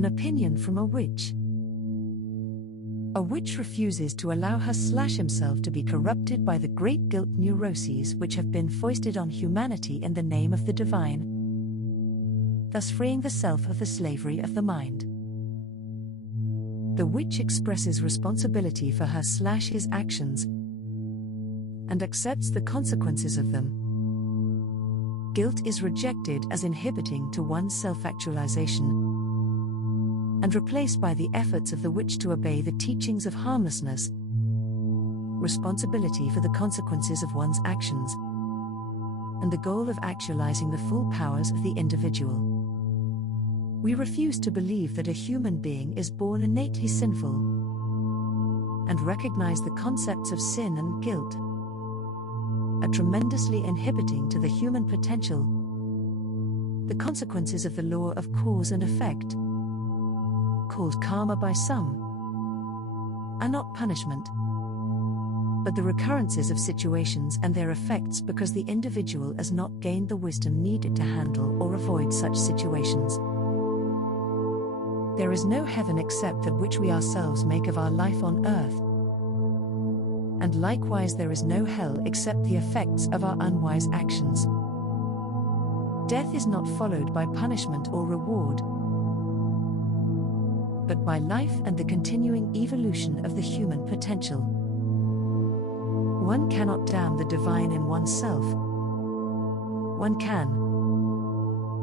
An opinion from a witch. A witch refuses to allow her/himself to be corrupted by the great guilt neuroses which have been foisted on humanity in the name of the divine, thus freeing the self of the slavery of the mind. The witch expresses responsibility for her/his actions and accepts the consequences of them. Guilt is rejected as inhibiting to one's self-actualization and replaced by the efforts of the witch to obey the teachings of harmlessness, responsibility for the consequences of one's actions, and the goal of actualizing the full powers of the individual. We refuse to believe that a human being is born innately sinful and recognize the concepts of sin and guilt are tremendously inhibiting to the human potential. The consequences of the law of cause and effect, called karma by some, are not punishment, but the recurrences of situations and their effects because the individual has not gained the wisdom needed to handle or avoid such situations. There is no heaven except that which we ourselves make of our life on earth, and likewise there is no hell except the effects of our unwise actions. Death is not followed by punishment or reward, but by life and the continuing evolution of the human potential. One cannot damn the divine in oneself. One can,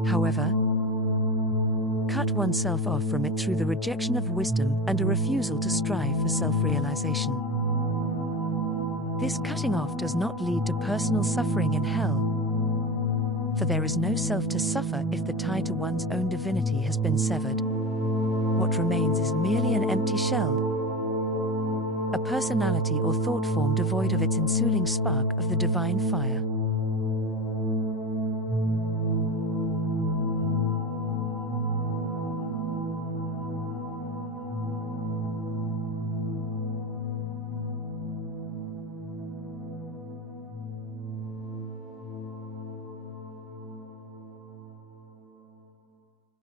however, cut oneself off from it through the rejection of wisdom and a refusal to strive for self-realization. This cutting off does not lead to personal suffering in hell, for there is no self to suffer if the tie to one's own divinity has been severed. What remains is merely an empty shell, a personality or thought form devoid of its ensuing spark of the divine fire.